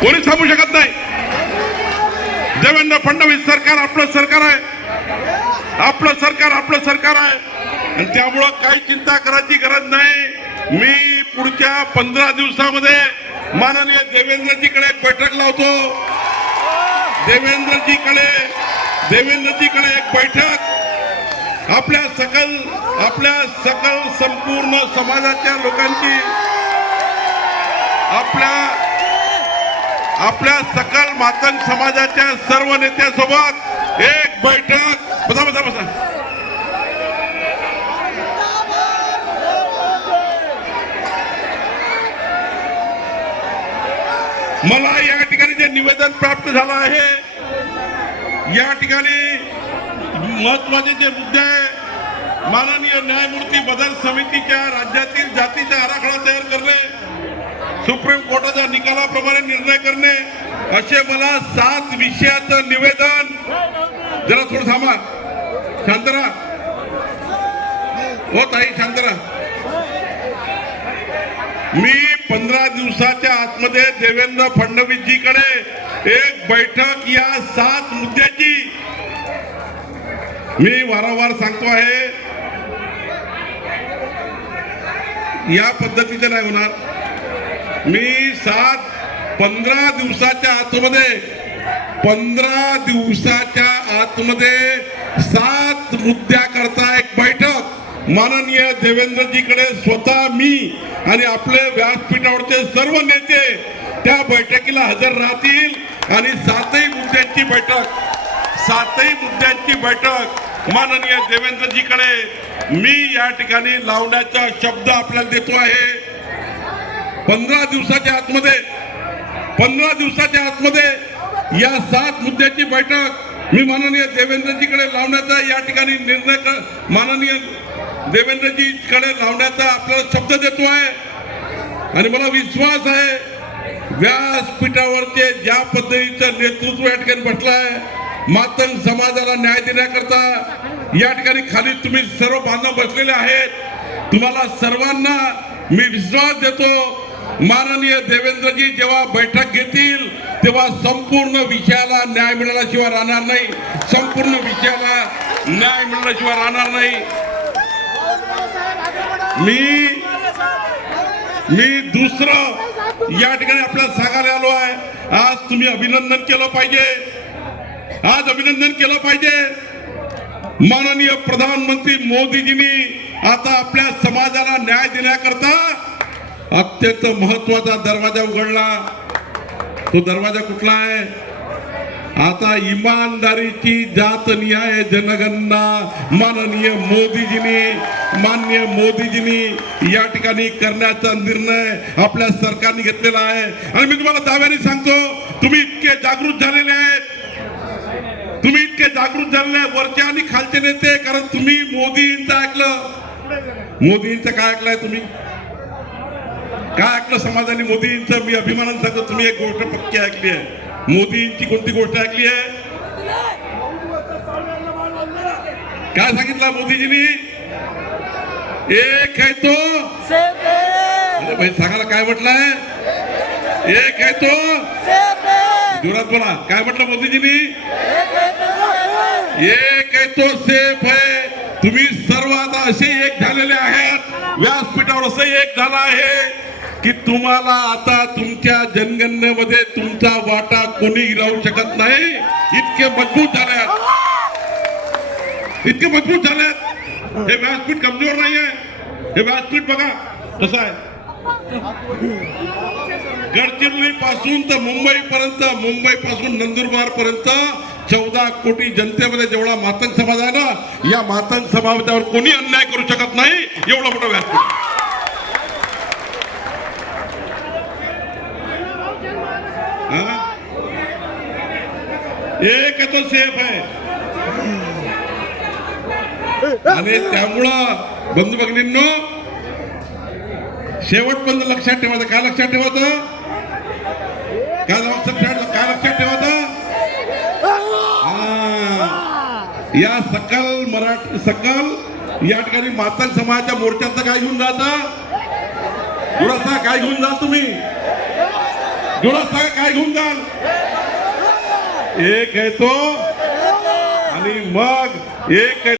कोणी थांबू शकत नाही. देवेंद्र फडणवीस सरकार आपलं सरकार आहे, आपलं सरकार आहे आणि त्यामुळं काही चिंता करायची गरज नाही. मी पुढच्या 15 दिवसामध्ये माननीय देवेंद्रजीकडे एक बैठक लावतो. देवेंद्रजीकडे एक बैठक आपल्या सकल संपूर्ण समाजाच्या लोकांची, आपल्या सकल मातंग समाजाच्या सर्व नेत्यांसोबत एक बैठक. बसा. मला या ठिकाणी जे निवेदन प्राप्त झालं आहे, या ठिकाणी महत्वाचे जे मुद्दे आहे, माननीय न्यायमूर्ती बदल समितीच्या राज्यातील जातीचा आराखडा तयार करणे, सुप्रीम कोर्टाच्या निकालाप्रमाणे निर्णय करणे, असे मला 7 विषयाचं निवेदन. जरा थोडं थांबा, शांत राहा. हो ताई, शांत राहा. मी 15 दिवसाच्या आतमध्ये देवेंद्र फडणवीसजीकडे एक बैठक या 7 मुद्द्याची, मी वारंवार सांगतो आहे, या पद्धतीचं नाही होणार. मी 15 दिवसाच्या आतमध्ये 7 मुद्द्याकरता एक बैठक माननीय देवेंद्रजीकडे स्वतः मी आणि आपले व्यासपीठावरचे सर्व नेते त्या बैठकीला हजर राहतील आणि 7ही मुद्द्यांची बैठक माननीय देवेंद्रजीकडे मी या ठिकाणी लावण्याचा शब्द आपल्याला देतो आहे. 15 दिवसाच्या आतमध्ये या 7 मुद्द्याची बैठक मी माननीय देवेंद्रजीकडे लावण्याचा या ठिकाणी निर्णय माननीय देवेंद्रजीकडे लावण्याचा आपल्याला शब्द देतो आहे. आणि मला विश्वास आहे, व्यासपीठावरचे ज्या पद्धतीचं नेतृत्व या ठिकाणी बसलं आहे, मातंग समाजाला न्याय देण्याकरता या ठिकाणी खाली तुम्ही सर्व बांधव बसलेले आहेत. तुम्हाला सर्वांना मी विश्वास देतो, माननीय देवेंद्रजी जेव्हा बैठक घेतील तेव्हा संपूर्ण विषयाला न्याय मिळाल्याशिवाय राहणार नाही. मी दुसरं या ठिकाणी आपल्याला सांगायला आलो आहे, आज तुम्ही अभिनंदन केलं पाहिजे. माननीय प्रधानमंत्री मोदीजींनी आता आपल्या समाजाला न्याय देण्याकरता अत्यंत महत्वाचा दरवाजा उघडला. तो दरवाजा कुठला आहे? आता इमानदारीची जातनिहाय जनगणना माननीय मोदीजींनी या ठिकाणी करण्याचा निर्णय आपल्या सरकारने घेतलेला आहे. आणि मी तुम्हाला दाव्याने सांगतो, तुम्ही इतके जागृत झालेले आहेत, वरचे आणि खालचे नेते, कारण तुम्ही मोदींचं ऐकलं. मोदींचं काय ऐकलंय तुम्ही? काय ऐकलं समाजाने मोदींचं? मी अभिमानाने सांगतो, तुम्ही एक गोष्ट पक्की ऐकली आहे. मोदींची कोणती गोष्ट ऐकली आहे? काय सांगितलं मोदीजींनी? एक है तो, अरे भाई सांगायला काय म्हटलंय? एक है तो, जोरात बोला. काय म्हटलं मोदीजींनी? एक है तो सेफ है. तुम्ही सर्व आता असे एक झालेले आहेत, व्यासपीठावर असं एक झालं आहे की तुम्हाला आता तुमच्या जनगणनेमध्ये तुमचा वाटा कोणी राहू शकत नाही. इतके मजबूत झाल्यात. हे व्यासपीठ कमजोर नाही आहे. हे व्यासपीठ बघा कसं आहे. गडचिरोली पासून तर मुंबई पासून नंदुरबार पर्यंत 14 कोटी जनतेमध्ये जेवढा मातंग समाज आहे ना, या मातंग समाजावर कोणी अन्याय करू शकत नाही. एवढं मोठं व्यासपीठ. एक तो सेफ आहे. आणि त्यामुळं बंधू भगिनींनो, शेवटपर्यंत लक्षात ठेवायचं. काय लक्षात ठेवायचं? या सकल या ठिकाणी मातंग समाजाच्या मोर्चाचं काय घेऊन जाता? थोडासा काय घेऊन जा तुम्ही? जोरात सांगा काय घेऊन जाल? एक आहे तो आणि मग एक आहे